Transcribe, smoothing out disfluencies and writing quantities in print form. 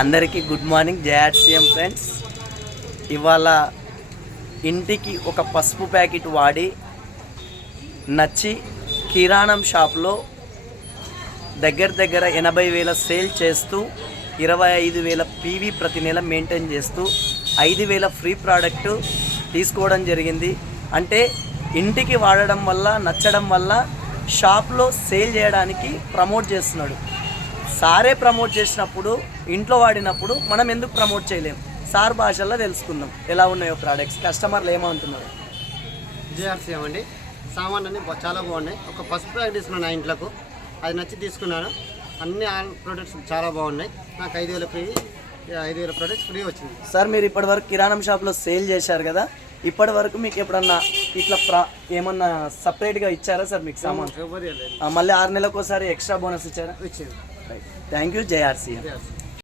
అందరికీ good morning JRCM friends. ఇవాళ ఇంటికి ఒక పసుపు ప్యాకెట్ వాడి నచ్చి కిరాణం షాప్లో దగ్గర 80,000 సేల్ చేస్తూ 25,000 పీవీ ప్రతి నెల మెయింటైన్ చేస్తూ 5,000 ఫ్రీ ప్రోడక్ట్ తీసుకోవడం జరిగింది. అంటే ఇంటికి వాడడం వల్ల నచ్చడం వల్ల షాప్లో సేల్ చేయడానికి ప్రమోట్ చేస్తున్నాడు. సారే ప్రమోట్ చేసినప్పుడు ఇంట్లో వాడినప్పుడు మనం ఎందుకు ప్రమోట్ చేయలేం? సార్ భాషల్లో తెలుసుకుందాం ఎలా ఉన్నాయో ప్రోడక్ట్స్, కస్టమర్లు ఏమంటున్నారు. జేఆర్సీఎం అండి, సామాన్ అన్ని చాలా బాగున్నాయి. ఒక పసుపు ప్యాకెట్ తీసుకున్నాను నా ఇంట్లోకి, అది నచ్చి తీసుకున్నాను. అన్ని ఆల్ ప్రొడక్ట్స్ చాలా బాగున్నాయి. నాకు 5,000 ప్రొడక్ట్స్ ఫ్రీ వచ్చింది. సార్ మీరు ఇప్పటివరకు కిరాణం షాప్లో సేల్ చేశారు కదా, ఇప్పటి వరకు మీకు ఎప్పుడన్నా ఇట్లా ఏమన్నా సపరేట్గా ఇచ్చారా సార్ మీకు సామాన్? మళ్ళీ 6 నెలలకు ఒకసారి ఎక్స్ట్రా బోనస్ ఇచ్చారా? ఇచ్చింది. Thank you JRCM.